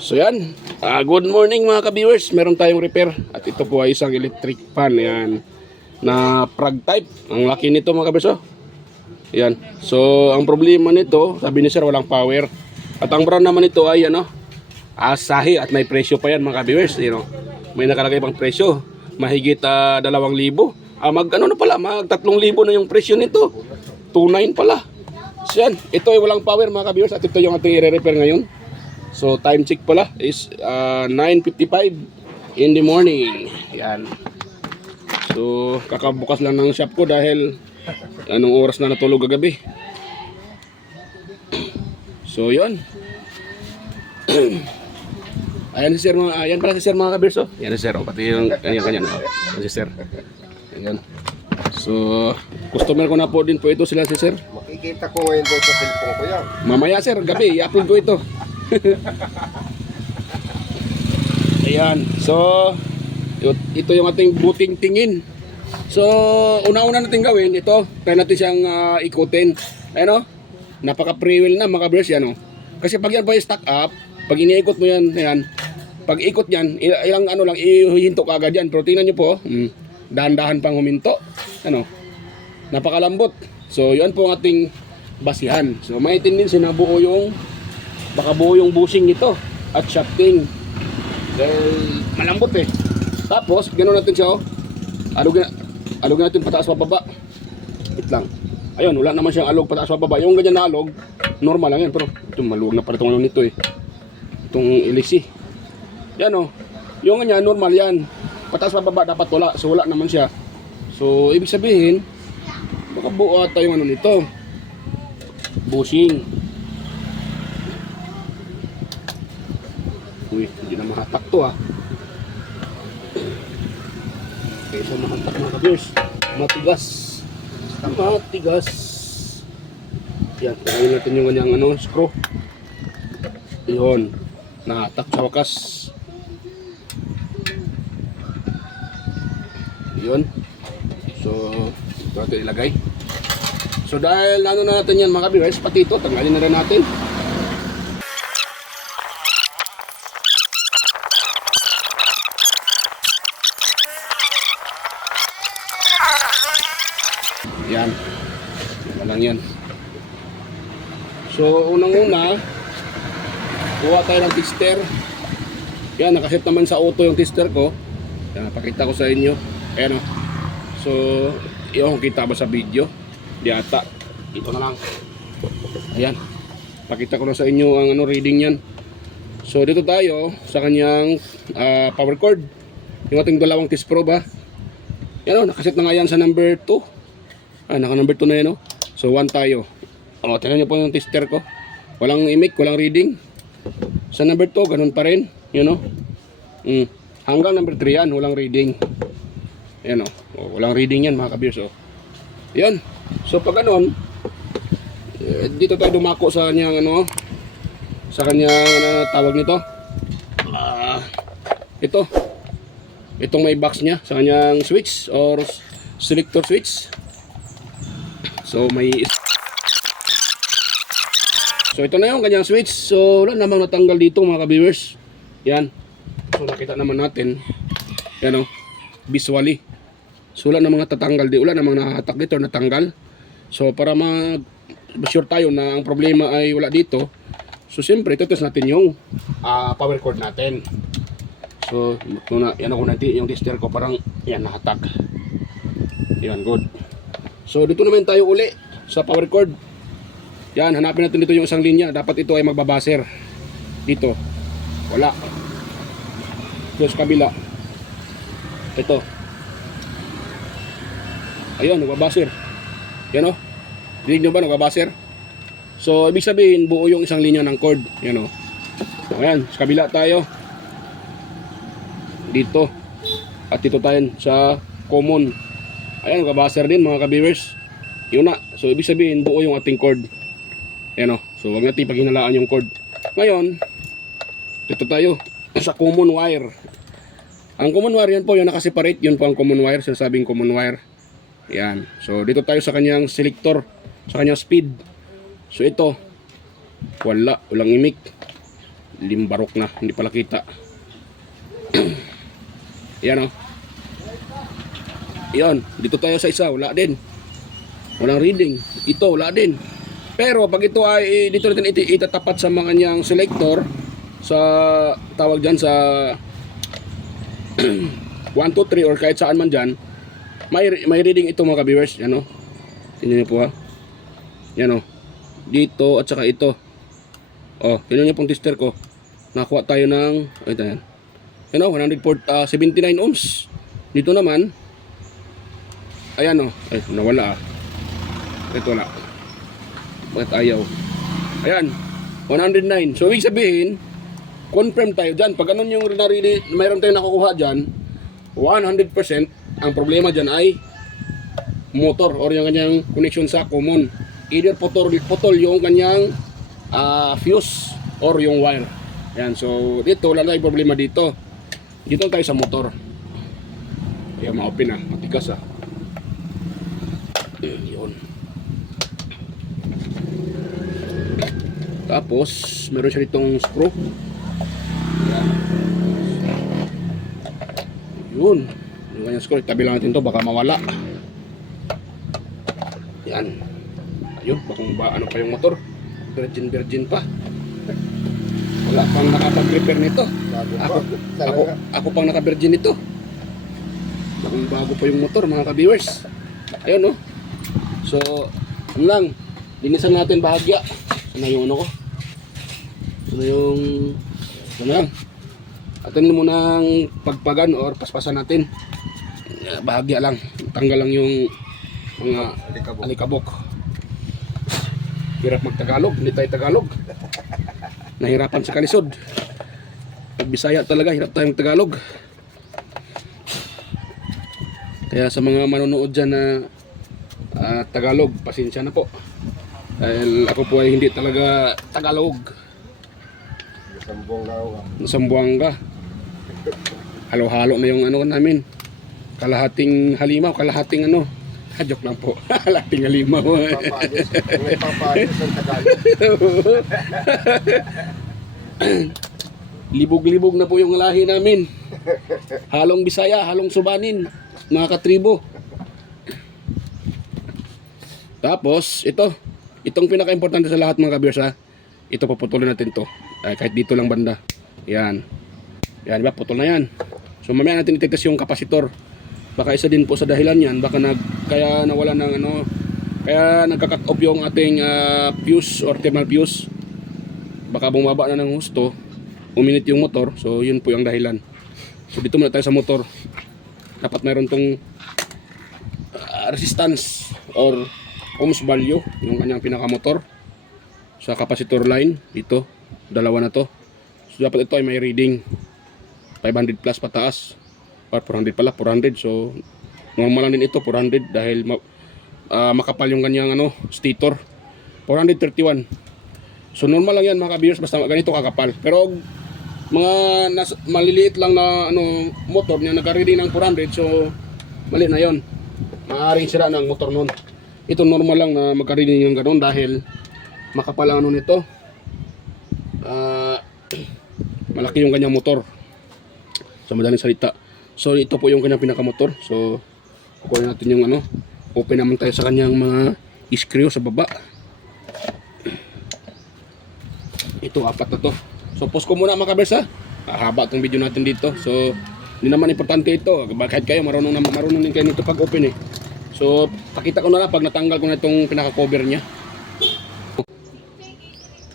So yan, good morning mga ka-viewers. Meron tayong repair at ito po ay isang electric fan yan na Prague type. Ang laki nito mga ka-viewers, oh. Yan. So ang problema nito, sabi ni sir, walang power. At ang brand naman nito ay ano, Asahi, at may presyo pa yan mga ka-viewers, may nakalagay pang presyo, mahigit 2,000. Mag 3,000 na yung presyo nito. 2,900 pala. So yan, ito ay walang power mga ka-viewers at ito yung ating i-repair ngayon. So time check pala is 9:55 in the morning. Yan. So kakabukas lang ng shop ko dahil anong oras na natulog kagabi. So yun. Ayan si sir mga, ayan pala si sir mga kabirso. Yan si sir, pati yung kanya-kanya. Yan si sir. Ayan. So customer ko na po din po ito sila si sir. Makikita ko ngayon doon sa cellphone ko yan. Mamaya sir, gabi i-upload ko ito. Ayan. So ito yung ating buting tingin. So una-una natin gawin ito, try natin siyang ikutin. Ayan o, napaka-pre-wheel na mga kabirso yan o. Kasi pag yan po i-stack up, pag iniikot mo yan, ayan, pag ikot yan, ilang ano lang, ihinto ka agad yan. Pero tingnan nyo po, dahan-dahan pang huminto. Ano, napakalambot. So yun po ang ating basihan. So may tendency na buo yung, baka buo yung bushing nito at shafting. Dahil malambot eh. Tapos, ganoon natin siya oh. Alugin natin pataas pababa. Wait lang. Ayun, wala naman siyang alog pataas pababa. Yung ganyan na alog, normal lang yan. Pero ito maluwag na pala itong ano nito eh. Itong ilisi. Yan oh. Yung ganyan, normal yan. Pataas pababa dapat wala. So wala naman siya. So ibig sabihin, baka buo ata yung ano nito. Bushing. Uy, hindi na mahatak to ah. Kaysa mahatak mga kabiyers. Matigas. Matigas. Yan, tanggalin natin yung kanyang ano, screw. Yun. Nahatak sa wakas. Yun. So, ito natin ilagay. So, dahil ano na natin yan mga kabiyers, pati ito, tanggalin na rin natin. Yan. Yan lang yan. So, unang-una, kuha tayo ng tester. Yan, nakaset naman sa auto yung tester ko. Yan, napakita ko sa inyo. Ayan o. So, yun, kung kita ba sa video? Di ata. Ito na lang. Ayan. Pakita ko na sa inyo ang ano, reading yan. So, dito tayo sa kanyang power cord. Yung ating dalawang test probe ha. Yan o, nakaset na nga yan sa number 2. Naka number 2 na yan o. So 1 tayo. Tingnan nyo po yung tester ko. Walang imik, walang reading. Sa number 2, ganun pa rin. Yun o. Hanggang number 3 yan, walang reading. Yan o. Walang reading yan mga kabiyers o. Yan. So pag ganun, dito tayo dumako sa kanyang ano, sa kanyang tawag nito. Itong may box niya sa kanyang switch or selector switch. So ito na yung kanyang switch. So wala namang natanggal dito mga ka-viewers. Yan. So nakita naman natin. Yan o. Visually. So wala namang natatanggal dito. Wala namang nahatak dito natanggal. So para sure tayo na ang problema ay wala dito. So siyempre ito-test natin yung power cord natin. So yan ako natin yung tester ko parang yan nahatak. Yan good. So dito naman tayo uli sa power cord. Yan, hanapin natin dito yung isang linya. Dapat ito ay magbabaser. Dito. Wala. Ito sa kabila. Ito. Ayun, nagbabaser. Yan o. Dinig nyo ba, nagbabaser? So, ibig sabihin, buo yung isang linya ng cord. Yan o. Ayan, sa kabila tayo. Dito. At dito tayo sa common. Ayan, nagbabaser din mga ka-viewers. Yun na. So, ibig sabihin, buo yung ating cord. Ayan o. So, huwag natin paghinalaan yung cord. Ngayon, dito tayo sa common wire. Ang common wire yan po, yung nakaseparate, yun po ang common wire, sinasabing common wire. Yan. So, dito tayo sa kanyang selector, sa kanyang speed. So, ito, walang imik. limbarok na, hindi pala kita. Yan o. Yan, dito tayo sa isa, wala din. Walang reading. Ito, wala din. Pero pag ito ay dito natin itatapat sa mga kanyang selector, sa tawag dyan sa 1, 2, 3 or kahit saan man dyan, may reading ito mga ka-viewers. Yan o. Tingnan nyo po ha. Yan o. Dito at saka ito. O, tingnan nyo pong tester ko. Nakuha tayo ng, ito yan. Yan o, 79 ohms. Dito naman, ayan o. Ay, nawala ah. Ito wala. Bakit ayaw? Ayan, 109. So, ibig sabihin, confirm tayo dyan. Pag ganun yung mayroon tayong nakukuha dyan, 100%, ang problema dyan ay motor or yung kanyang connection sa common. Either putol yung kanyang fuse or yung wire. Ayan, so dito, wala tayong problema dito. Dito tayo sa motor. Ayan, ma-open ah. Matigas ah. Yun. Tapos, meron siya ditong screw. Ayan. Yun. Yung kanyang screw. Tabi lang natin to baka mawala. Yan. Ayun. Bakong ba ano pa yung motor. Virgin pa. Wala pang nakapag-repair nito. Ako pang naka-virgin nito. Bakong bago pa yung motor mga ka-viewers. Ayun no. So, ano lang. Linisan natin bahagya. Ano yung ano ko? Ano yung ano lang. Atin mo nang pagpagan or paspasan natin. Bahagya lang. Tanggal lang yung mga alikabok. Hirap magtagalog. Hindi tayo Tagalog. Nahirapan sa kalisod. Pag Bisaya talaga, hirap tayong Tagalog. Kaya sa mga manonood dyan na Tagalog, pasensya na po. Dahil ako po ay hindi talaga Tagalog. Nasambuanga. Halo-halo na yung ano namin. Kalahating halimaw, kalahating ano. Joke lang po. Kalahating halimaw. Papayos ang Tagalog. Libog-libog na po yung lahi namin. Halong Bisaya, halong Subanin, mga katribo. Tapos, itong pinaka-importante sa lahat mga ka-viewers ha. Ito, paputulin natin to. Kahit dito lang banda. Yan. Yan, diba? Putol na yan. So, mamaya natin itigtas yung kapasitor. Baka isa din po sa dahilan yan. Baka kaya nawala ng ano, kaya nagka-cut off yung ating fuse or thermal fuse. Baka bumaba na ng husto. Uminit yung motor. So, yun po yung dahilan. So, dito muna tayo sa motor. Dapat mayroon tong resistance or ohms value yung kanyang pinakamotor sa capacitor line dito, dalawa na to. So dapat ito ay may reading 500 plus pataas or 400 pala, 400. So normal lang din ito 400 dahil makapal yung kanyang ano, stator. 431. So normal lang yan mga ka-viewers basta ganito kakapal. Pero mga maliliit lang na ano motor niya nagka-reading ng 400, so mali na yon. Maaaring sira ng motor noon. Ito normal lang na magka-reading yung ganoon dahil makapal ang ano nito. Malaki yung kanyang motor. Sa madaling salita. So ito po yung kanyang pinakamotor. So kukunin natin yung ano. Open naman tayo sa kanyang mga screw sa baba. Ito apat na to. So pause ko muna mga kabers ha. Haba itong video natin dito. So hindi naman importante ito. Kahit kayo marunong din kayo nito pag open eh. So pakita ko na lang pag natanggal ko na itong pinaka-cover niya.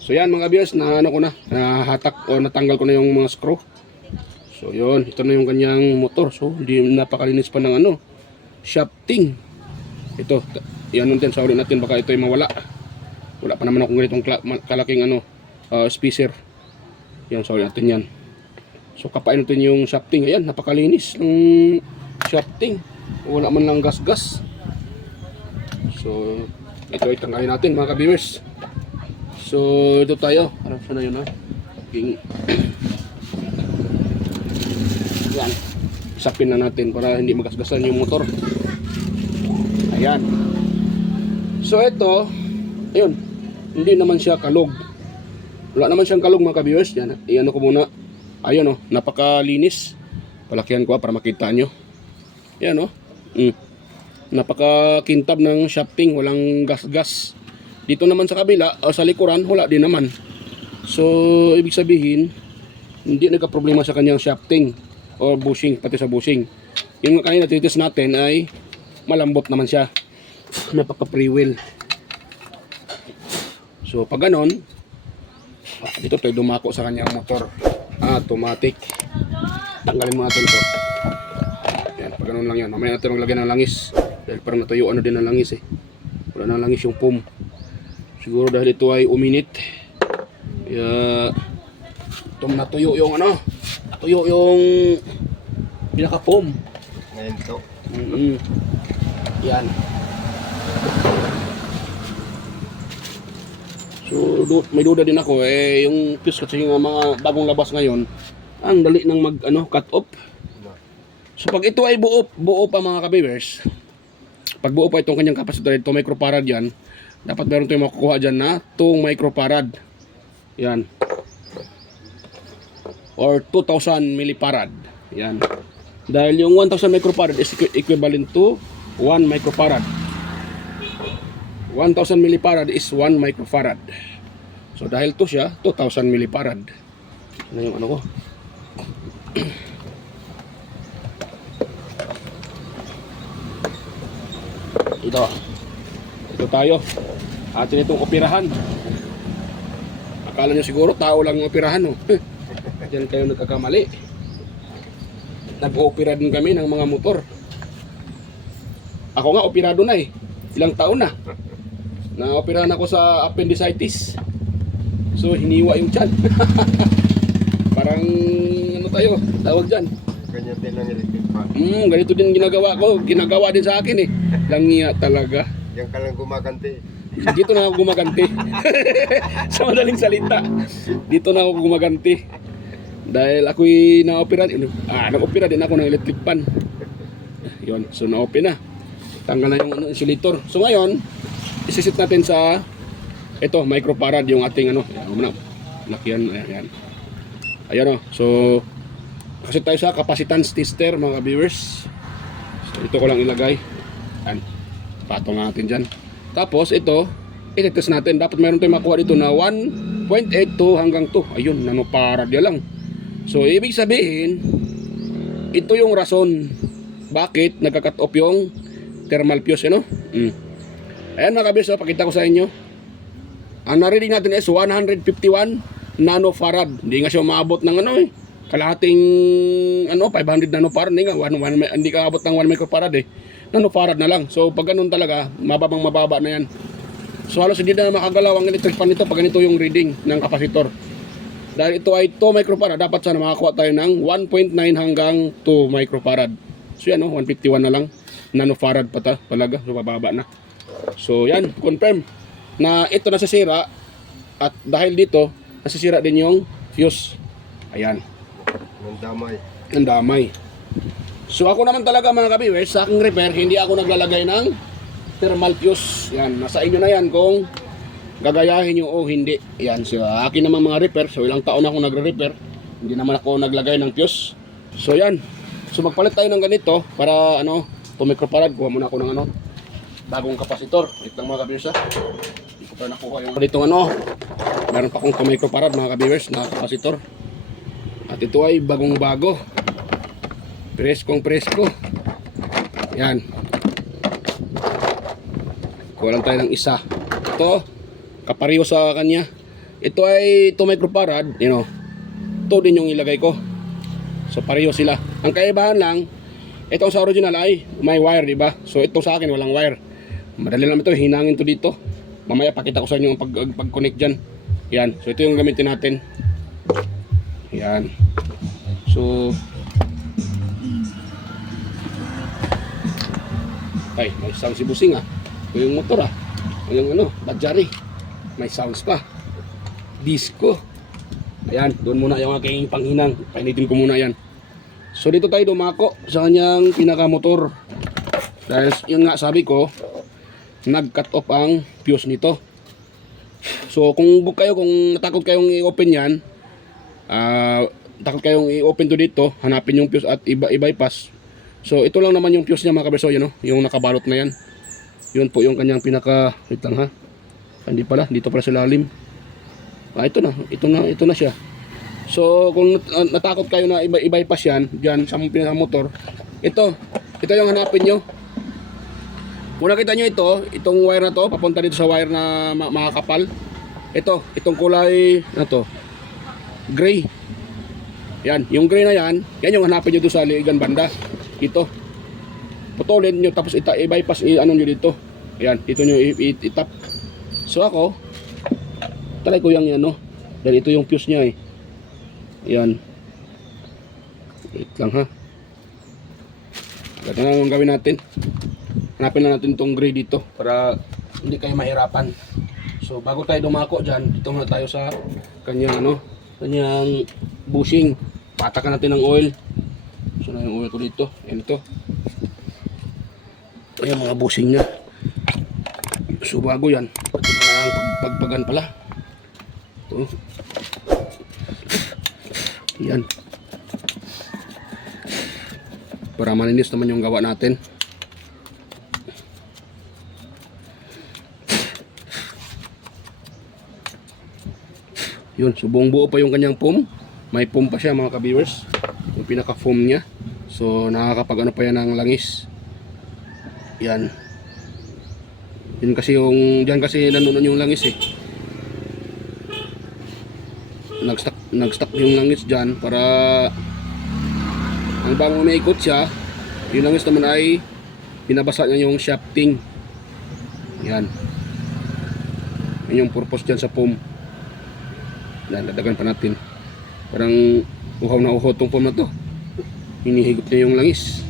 So yan mga viewers, na ano ko na, nahatak o natanggal ko na yung mga screw. So yun, ito na yung kanyang motor. So hindi napakalinis pa ng ano, shafting. Ito, yan natin sa ulit natin, baka ito ay mawala. Wala pa naman akong ganitong kalaking ano, spacer. Yan, sa ulit natin yan. So kapain natin yung shafting. Ayan, napakalinis ng shafting. Wala man lang gas-gas. So ito ay tanggalin natin mga ka-viewers. So ito tayo. Harap siya na yun ha. Yan. Isapin na natin para hindi magasgasan yung motor. Ayan. So ito, ayun, hindi naman siya kalog. Wala naman siyang kalog mga ka-viewers. Yan, iyan ko muna. Ayun oh, napakalinis. Palakihan ko para makita nyo. Yan oh. Napakakintab ng shafting, walang gas-gas. Dito naman sa kabila o sa likuran, wala din naman. So, ibig sabihin, hindi nagka-problema sa kanyang shafting o bushing, pati sa bushing. Yung kanina titest natin ay malambot naman siya. Napaka-free-wheel. So, pag ganon, dito tayo dumako sa kanyang motor. Automatic. Tanggalin mo natin ito. Yan, pag ganon lang yan. Mamaya natin maglagay ng langis. Dahil parang natuyo ano din ng langis eh. Wala nang langis yung foam. Siguro dahil ito ay uminit. Kaya natuyo yung ano. Natuyo yung pinaka-foam. Ngayon to. Yan. So may duda din ako eh yung fuse kasi yung mga bagong labas ngayon ang dali nang mag cut off. So pag ito ay buo pa mga ka-viewers, pag buo pa itong kanyang capacitor, ito microfarad yan, dapat meron tayong makukuha dyan na 2 microfarad. Yan. Or 2,000 millifarad. Yan. Dahil yung 1,000 microfarad is equivalent to 1 microfarad. 1,000 millifarad is 1 microfarad. So dahil to siya, 2,000 millifarad. Ano yung ano ko? Ito tayo. Atin itong operahan. Akala nyo siguro tao lang yung operahan, no? Diyan kayo nagkakamali. Nag-opera din kami ng mga motor. Ako nga, operado na eh. Ilang taon na. Na-operahan ako sa appendicitis. So, hiniwa yung tiyan. Parang, ano tayo, tawag dyan. Ganyan din ang electric fan. Ganito din ginagawa ko. Ginagawa din sa akin eh. Langiya talaga. Yan ka lang gumaganti. Dito na ako gumaganti. Sa madaling salita. Dito na ako gumaganti. Dahil ako'y na-opera. Nag-opera din ako ng electric fan. Yun. So, na-open na. Tanggal na yung insulator. So, ngayon, isisit natin sa ito, microfarad yung ating lakihan. Ayan. Ayan o. So, kasi tayo sa capacitance tester mga viewers. So, ito ko lang ilagay. Ayan. Patong natin dyan. Tapos ito, i-test natin. Dapat meron tayong makuha dito na 1.82 hanggang 2. Ayun, nanofarad yan lang. So, ibig sabihin, ito yung rason bakit nagka-cut off yung thermal fuse, ano? Ayan mga kabis, pakita ko sa inyo. Ang narinig natin is 151 nanofarad. Hindi nga siya maabot ng kalahating 500 nanofarad. Hindi ka abot ng 1 microfarad eh. Nanofarad na lang. So pag ganun talaga, mababa na yan. So halos hindi na makagalaw ang electric fan nito pag ganito yung reading ng kapasitor. Dahil ito ay 2 microfarad, dapat sana makakuha tayo ng 1.9 hanggang 2 microfarad. So yan 151 na lang. Nanofarad talaga. So bababa na. So yan, confirm na ito nasisira. At dahil dito, nasisira din yung fuse. Ayan. Ang damay. So ako naman talaga mga ka-viewers, sa aking repair, hindi ako naglalagay ng thermal fuse. Yan, nasa inyo na yan kung gagayahin nyo o hindi. Yan, so akin naman mga repair. So ilang taon ako nagre-repair, hindi naman ako naglagay ng fuse. So yan. So magpalit tayo ng ganito para 2 microfarad. Kuha muna ako ng bagong kapasitor. Ito lang mga ka-viewers ha. Hindi ko pa nakuha yung dito meron pa akong 2 microfarad mga ka-viewers na kapasitor. At ito ay bagong bago. Preskong-presko. Yan. Kuha lang tayo ng isa. Ito, kapariho sa kanya. Ito ay 2 microfarad. Ito din yung ilagay ko. So pareho sila. Ang kaibahan lang, itong sa original ay may wire, diba? So ito sa akin walang wire. Madali lang ito, hinangin to dito. Mamaya pakita ko sa inyo ang pag-connect dyan. Yan. So ito yung gamitin natin. Yan. So ay, may sound si Busing Ito yung motor yung Badjari. May sounds pa. Disco. Ayan, doon muna yung aking panghinang. Painitin ko muna yan. So dito tayo dumako sa kanyang pinakamotor. Dahil yun nga sabi ko, nag-cut off ang fuse nito. So kung natakot kayong i-open yan, takot kayong i-open to dito, hanapin yung fuse at i-bypass. So ito lang naman yung fuse niya mga kaberso, yun, yung nakabalot na yan. Yun po yung kanyang pinaka, wait lang ha. Hindi pala, dito pala sa lalim. Ito na siya. So kung natakot kayo na i-bypass yan, dyan sa pinaka motor, ito yung hanapin nyo. Kung nakita nyo itong wire na to, papunta dito sa wire na makakapal. Itong kulay na to, gray. Yan, yung gray na yan yung hanapin nyo doon sa liigan banda. Ito. Putulin nyo tapos i-bypass, ano nyo dito. Yan, dito nyo itap. So ako, try ko yung ano, dahil ito yung fuse niya eh. Yan. Wait lang ha. Ito na yung gawin natin. Hanapin na natin itong gray dito para hindi kayo mahirapan. So bago tayo dumako dyan, dito muna tayo sa kanyang bushing. Patakan natin ng oil. So na yung oil ko dito. Yan ito. Ayan mga bushing niya. So bago yan, pagpagan pala. Ito. Yan. Para maninis naman yung gawa natin. Yun, so buong buo pa yung kanyang foam. May foam pa siya mga ka-viewers. Yung pinaka foam niya. So nakakapag ano pa yan ng langis. Yan. Yun kasi diyan kasi nanunon yung langis eh. Nag-stuck yung langis diyan para ang bang umiikot siya, yung langis naman ay binabasa niya yung shafting. Yan. Yun yung purpose diyan sa foam. Yan, dadagan pa natin. Parang uhaw na uhaw tong foam na to. Hinihigop niya yung langis.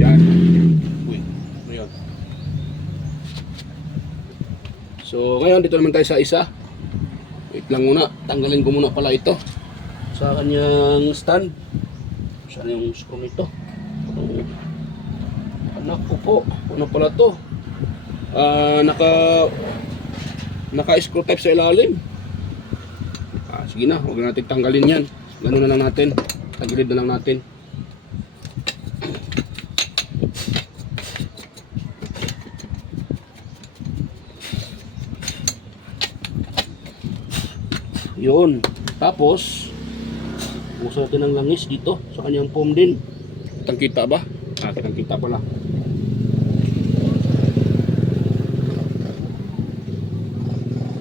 Yan. Uy, ano yun? So ngayon dito naman tayo sa isa. Wait lang muna, tanggalin ko muna pala ito sa kanyang stand. Saan yung screw nito? Anak ko po, ano pala to? Naka-screw type sa ilalim. Sige na, huwag na natin tanggalin yan. Ganun na lang natin. Tagilid na lang natin. Yun. Tapos, busa natin ng langis dito sa kanyang foam din. Kitang kita ba? Kitang kita pala.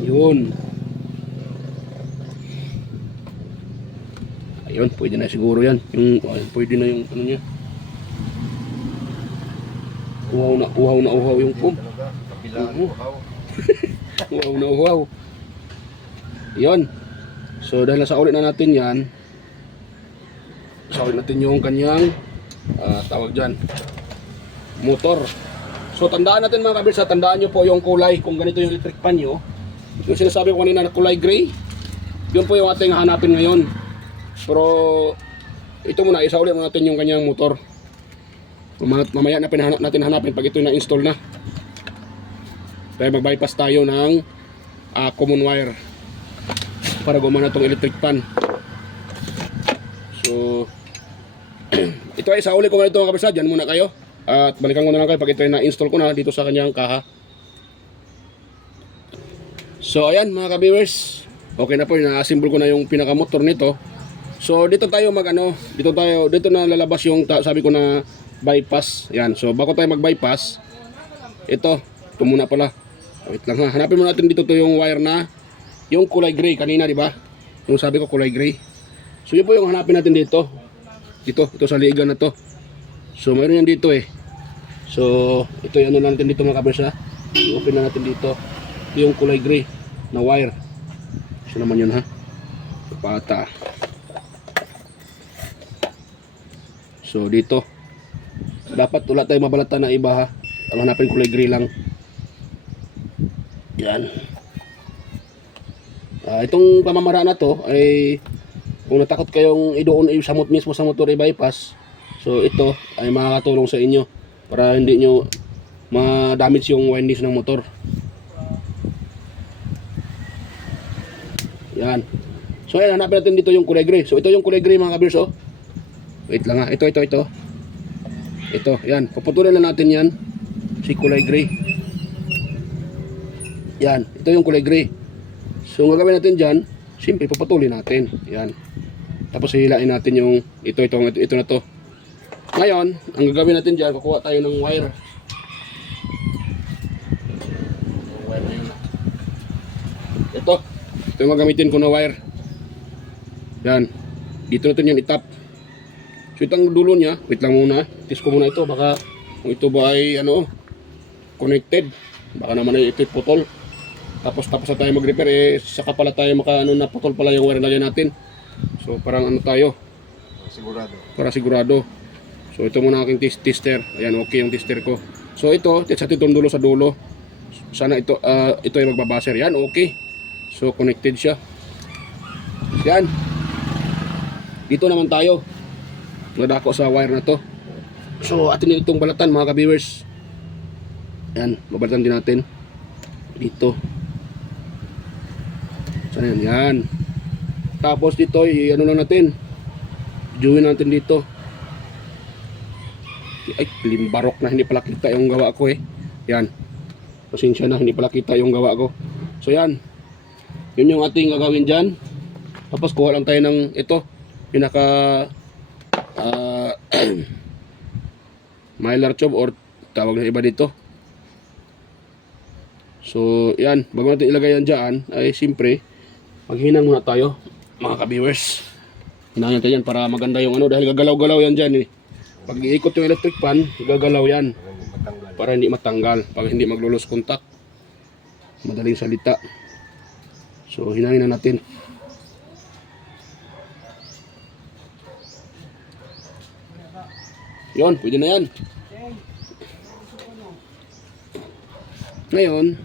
Yun. Ayun, pwede na siguro yan. Pwede na yung ano niya. Uhaw na uhaw yung foam. Uhaw na uhaw. Yun. So dahil nasa ulit na natin yan, sa ulit natin yung kanyang tawag dyan, motor. So tandaan natin mga kabirsa, tandaan nyo po yung kulay. Kung ganito yung electric pan nyo, yung sinasabi ko kanina na kulay gray, yun po yung ating hanapin ngayon. Pero ito muna, isauli muna natin yung kanyang motor. Mamaya natin hanapin pag ito na-install na. Kaya mag-bypass tayo ng common wire para gumana itong electric pan. So ito ay isauli ko muna ito mga kabisa. Diyan muna kayo. At balikan ko na lang kayo pag ito ay na-install ko na dito sa kanyang kaha. So ayan mga ka-viewers, okay na po, na-assemble ko na yung pinaka-motor nito. So dito tayo dito na lalabas yung sabi ko na bypass. Yan. So bago tayo mag-bypass, ito muna pala. Wait lang ha. Hanapin muna natin dito yung wire na yung kulay gray kanina, di ba? Yung sabi ko kulay gray. So yun po yung hanapin natin dito. Ito sa liigan na to. So mayroon yan dito eh. So ito yung ano natin dito mga kabers ha. Open na natin dito. Ito yung kulay gray na wire. So naman yun ha. Pata. So dito dapat wala tayong mabalatan na iba ha. Ang hanapin kulay gray lang. Yan. Itong pamamaraan na to ay kung natakot kayong idoon mismo sa motor i-bypass, so ito ay makakatulong sa inyo para hindi nyo ma-damage yung windings ng motor. Yan. So ayan, hanapin natin dito yung kulay gray. So ito yung kulay gray mga kabiyers, oh. Wait lang ha. Ito. Ito, yan. Puputulin na natin yan. Si kulay gray. Yan. Ito yung kulay gray. So ang gagawin natin dyan, siyempre puputulin natin. Yan. Tapos hihilain natin yung ito na to. Ngayon, ang gagawin natin dyan, kukuha tayo ng wire. Ito yung gagamitin ko na wire. Yan. Dito natin yung itap. So itong dulo niya, wait lang muna. Test ko muna ito. Baka kung ito ba ay connected. Baka naman ay ito putol. Tapos na tayo mag-repair. Saka pala tayo na putol pala yung wire lagyan natin. So parang tayo. Sigurado. Para sigurado. So ito muna aking tester. Ayan, okay yung tester ko. So ito, test natin itong dulo sa dulo. Sana ito ay magbabaser. Yan, okay. So connected siya. Yan. Dito naman tayo. Nadako sa wire na to. So atin itong balatan mga ka-viewers. Yan, babalatan din natin. Dito. Sana yan. Yan. Tapos dito, lang natin. Join natin dito. Ay, limbarok na, hindi pala kita yung gawa ko eh. Yan. Pasensya na, hindi pala kita yung gawa ko. So yan. Yun yung ating gagawin dyan. Tapos kuha lang tayo ng ito. Pinaka mylar tube or tawag na iba dito. So yan, bago natin ilagay yan dyan, ay siyempre maghinang muna tayo mga ka-viewers. Hinangin natin yan para maganda yung dahil gagalaw-galaw yan dyan eh. Pag iikot yung electric fan, gagalaw yan para hindi matanggal, pag hindi maglulos contact. Madaling salita. So hinangin na natin. Yon, pwede na yan. Ngayon,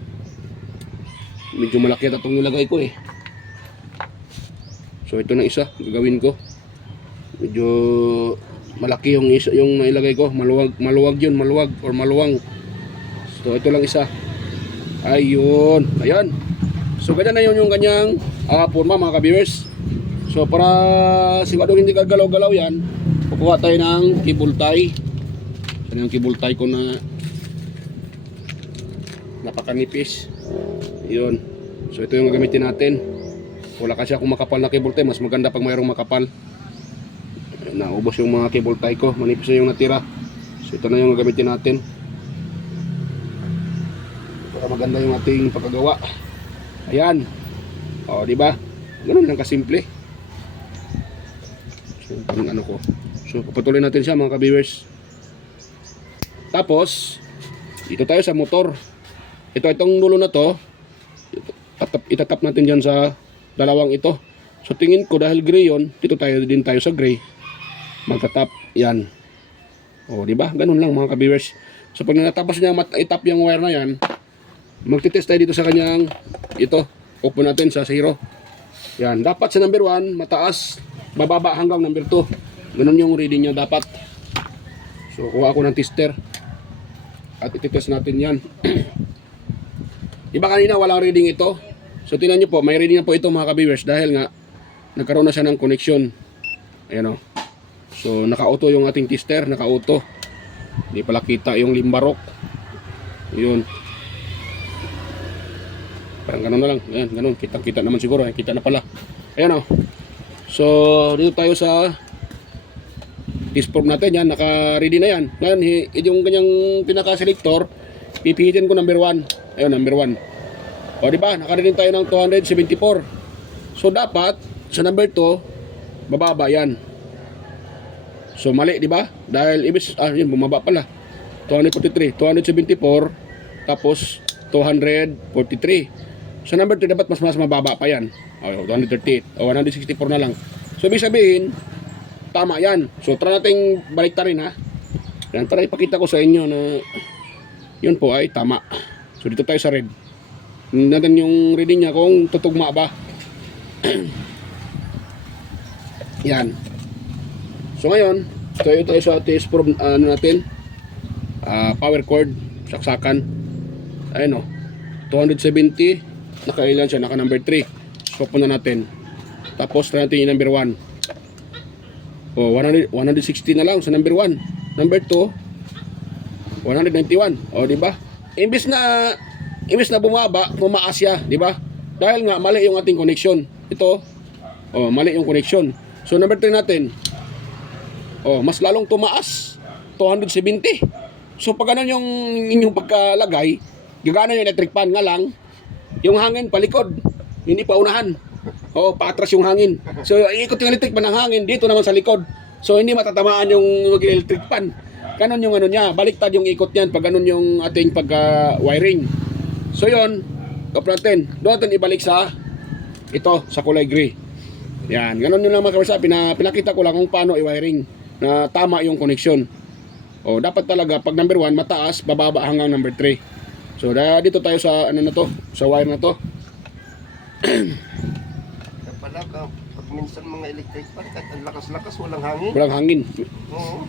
medyo malaki at itong nilagay ko eh. So ito na isa, gagawin ko. Medyo malaki yung isa, yung nailagay ko, maluwag yun, maluwang. So ito lang isa. Ayun, ayan. So ganyan na yun yung kanyang forma mga ka-viewers. So para siguro hindi gagalaw-galaw yan, kukuha tayo ng cable tie. So yung cable tie ko na napakanipis. Yun. So ito yung gagamitin natin. Wala kasi akong makapal na cable tie, mas maganda pag mayroong makapal. Naubos yung mga cable tie ko, manipis na yung natira. So ito na yung gagamitin natin para maganda yung ating pagkagawa. Ayan. O, di ba? Ganun lang kasimple. So parang ko. So papatuloy natin siya mga ka-viewers. Tapos dito tayo sa motor. Itong dulo na to, itatap natin dyan sa dalawang ito. So tingin ko dahil gray yun, dito din tayo sa gray. Magtatap, yan. O, di ba? Ganun lang mga ka-viewers. So pag natapos niya itap yung wire na yan, magtitest tayo dito sa kanyang open natin sa 0. Yan, dapat sa number 1 mataas, bababa hanggang number 2. Ganun yung reading niya dapat. So kuha ako ng tester at ititest natin yan. Diba kanina walang reading ito? So tingnan nyo po, may reading na po ito mga ka-viewers dahil nga nagkaroon na siya ng connection. Ayan o. So naka-auto yung ating tester, naka-auto. Hindi pala kita yung limbarok. Yun. Parang ganun na lang. Ayan, ganun. Kita naman siguro. Kita na pala. Ayan o. So dito tayo sa test probe natin. Yan, naka-ready na yan. Ngayon, yung kanyang pinaka-selector, pipihitin ko number 1. Ayun, number 1. O diba, naka-ready tayo ng 274. So dapat, sa number 2, bababa yan. So mali, diba? Dahil ibig, yun, bumaba pala. 243, 274, tapos 243. Sa number 3, dapat mas mababa pa yan. O, 238, o 164 na lang. So ibig sabihin, tama yan. So try nating baliktarin ha. Yan, try ipakita ko sa inyo na yun po ay tama. So dito tayo sa red. Natin yung reading niya kung tutugma ba. Yan. So ngayon, tayo sa test probe natin. Power cord, saksakan. Ayun o. 270, nakailan siya, naka number 3. swap muna natin. Tapos try natin yung number 1. Oh, 160 na lang sa number 1. Number 2, 191. Oh, di ba? Imbes na bumaas siya, di ba? Dahil nga mali yung ating connection. Ito, oh, mali yung connection. So number 3 natin. Oh, mas lalong tumaas. 270. So pag ganun yung inyong pagkalagay, gagana yung electric fan nga lang, yung hangin palikod, hindi pa unahan. Oh, paatras yung hangin. So iikot yung electric fan ng hangin dito naman sa likod. So hindi matatamaan yung electric fan. Ganon yung ano niya, baliktad yung ikot niyan pag ganon yung ating pagka-wiring. So yon, top natin. Doon natin ibalik sa ito, sa kulay gray. Yan, ganon yun lang mga kabarsa. Pinakita ko lang kung paano i-wiring na tama yung connection. O, dapat talaga pag number 1 mataas, bababa hanggang number 3. So, dito tayo sa ano na to, sa wire na to. Kaya pala ka, pag minsan mga electric fan, kahit ang lakas-lakas, walang hangin. Walang hangin. Oo.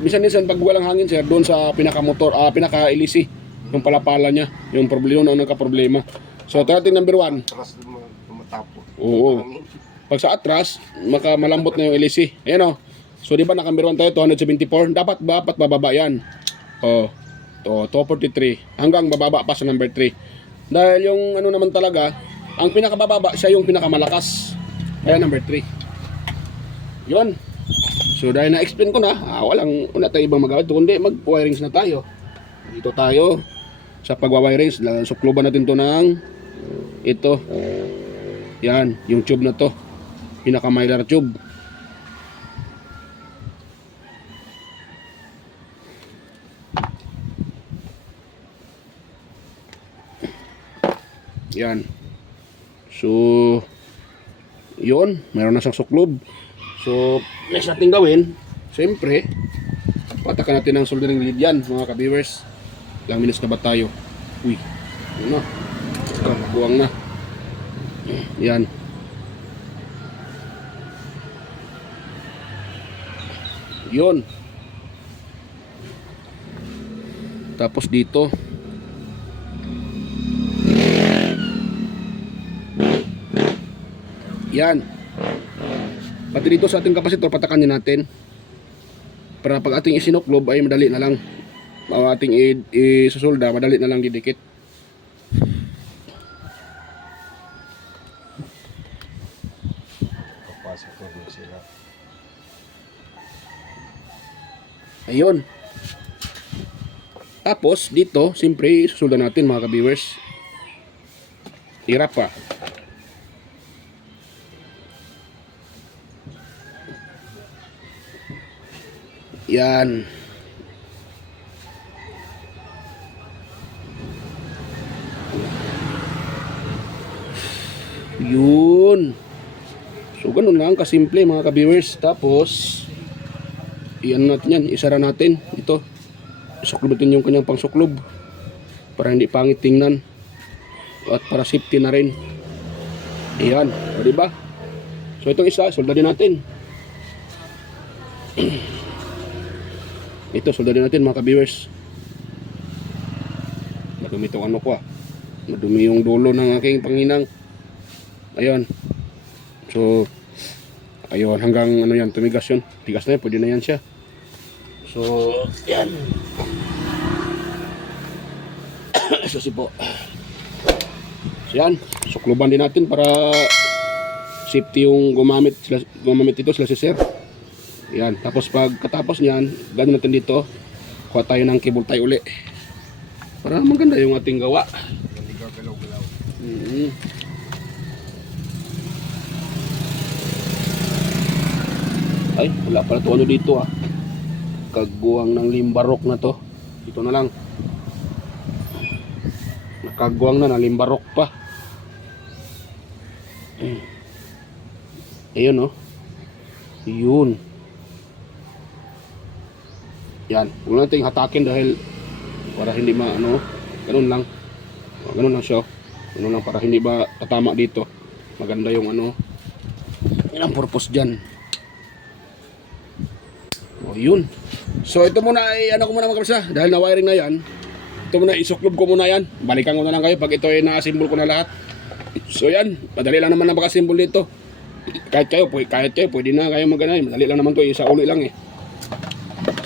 Minsan pag walang hangin, sir, doon sa pinaka-motor, pinaka-ilisi, yung palapala niya, yung problema na nagka-problema. So, tayo natin number 1. Atras tumatapo. Oo. Hangin. Pag sa atras, malambot na yung ilisi. Ayan o. So, di ba naka-number 1 tayo, 274? Dapat bababa yan. O, 243. Hanggang bababa pa sa number 3. Dahil yung ano naman talaga, ang pinakabababa, siya yung pinakamalakas. Kaya number 3. Yun. So, dahil na-explain ko na, wala tayo ibang magawid. Kundi mag-wirings na tayo. Dito tayo sa pag-wirings. Sukluban natin to ng ito. Yan, yung tube na to. Pinaka-mylar tube. Yan. So, yun. Mayroon na siyang suklob. So, next natin gawin, siyempre, patakan natin ang soldering lead yan, mga ka-viewers. Ilang minutes na ba tayo? Uy, yun na. Buwang na. Yan. Yun. Tapos dito. Yan. Pati dito sa ating kapasitor, patakan din natin. Para pag ating isinuklob ay madali na lang. Ating isusolda, madali na lang didikit. Kapasitor na sila. Ayun. Tapos dito, siyempre isusolda natin mga ka-viewers. Hirap pa. Yan. Yun. So ganun lang kasimple mga ka-viewers. Tapos iyan natin yan, isara natin ito. Suklob natin yung kanyang pangsuklob para hindi pangit tingnan at para safety na rin. Ayan, o diba? So itong isa, solda din natin. Ito, solda din natin mga ka-viewers. Madumi itong ano ko madumi yung dulo ng aking panginang. Ayun. So ayun, hanggang ano yan, tumigas yun. Tigas na yan, pwede na yan siya. So, yan. Susi po. So yan, sukluban din natin para safety yung gumamit ito sila si sir. Yan, tapos pagkatapos niyan, gano'n natin dito, kuha tayo ng cable tie uli. Para maganda yung ating gawa. Hindi ka galaw-galaw. Ay, wala pala ito ano dito Kagguang ng limbarok na to. Ito na lang. Nakagguang na limbarok pa. Ayun Yun. Yan. Huwag natin hatakin dahil para hindi ganun lang. Ganun lang siya. Ganun lang para hindi ba tatama dito. Maganda yung yun ang purpose dyan. Yun. So ito muna ay ko muna mga kabisa. Dahil na wiring na yan. Ito muna isuklob ko muna yan. Balikan ko na lang kayo pag ito ay na-assemble ko na lahat. So yan, madali lang naman na makasimbol dito. Kahit kayo, pwede na kayo magana. Madali lang naman to, isa uli lang eh.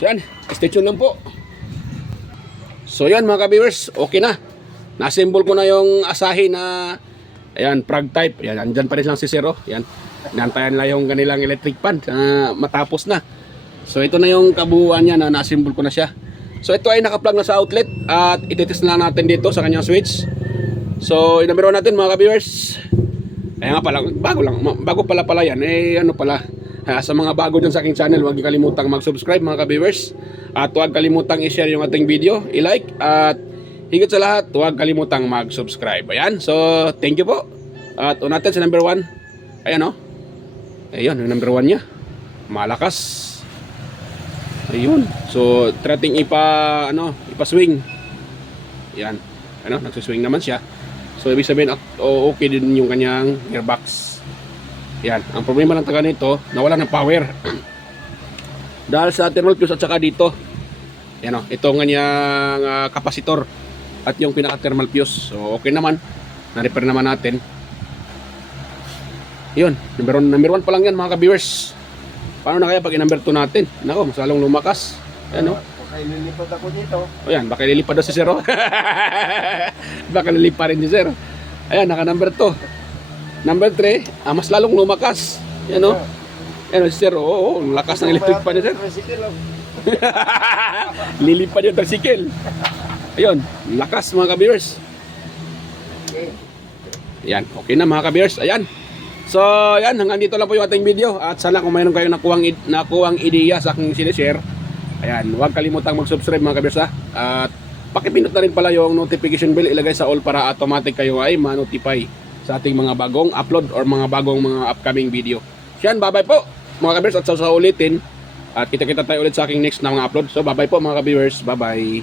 So yan, stay tuned lang po. So yan mga ka-viewers, okay na. Nasimbol ko na yung asahi na ayan, prag type. Ayan, andyan pa rin lang si Zero. Ayan, nantayan lang yung kanilang electric pan matapos na. So ito na yung kabuuan niya na nasimbol ko na siya. So ito ay naka-plug na sa outlet at ititest na natin dito sa kanyang switch. So inamiro natin mga ka-viewers. Ayan nga pala, bago pala yan. Ano pala, sa mga bago dyan sa aking channel, huwag kalimutang mag-subscribe mga ka-viewers. At huwag kalimutang i-share yung ating video, i-like, at higit sa lahat, huwag kalimutang mag-subscribe. Ayan, so thank you po. At unatin sa number 1. Ayan o. Ayun, yung number 1 niya. Malakas. Ayun. So, trating ipa-swing. Ayan. Ano, nagsuswing naman siya. So, ibig sabihin, okay din yung kanyang gearbox. Ayan. Ang problema lang taga nito, nawala ng power. Dahil sa thermal fuse at saka dito. Ayan o, itong kanyang kapasitor. At yung pinaka-thermal fuse. So, okay naman. Na-repair naman natin. Yun. Number 1 pa lang yan mga ka-viewers. Paano na kaya pag i-number 2 natin? Nako, mas lalong lumakas. Ayan o. Okay, lilipad ako dito. O yan, baka lilipad daw si Zero. Baka lilipad rin si Zero. Ayan, naka-number 2. Number 3, mas lalong lumakas. Ayan o. Ayan o si Zero. Oo, lakas ng electric pan niya, Sir. Lilipad yung tricycle. Ayun, lakas mga ka-viewers. Ayan, okay na mga ka-viewers. Ayan. So, ayan, hanggang dito lang po yung ating video. At sana kung mayroon kayong nakuwang ideya sa aking sinishare, ayan, huwag kalimutang mag-subscribe mga ka-viewers ha. At pakipindot na rin pala yung notification bell, ilagay sa all para automatic kayo ay ma-notify sa ating mga bagong upload or mga bagong mga upcoming video. So, yan, bye-bye po mga ka-viewers at sa ulitin. At kita-kita tayo ulit sa aking next na mga upload. So, bye-bye po mga ka-viewers. Bye-bye.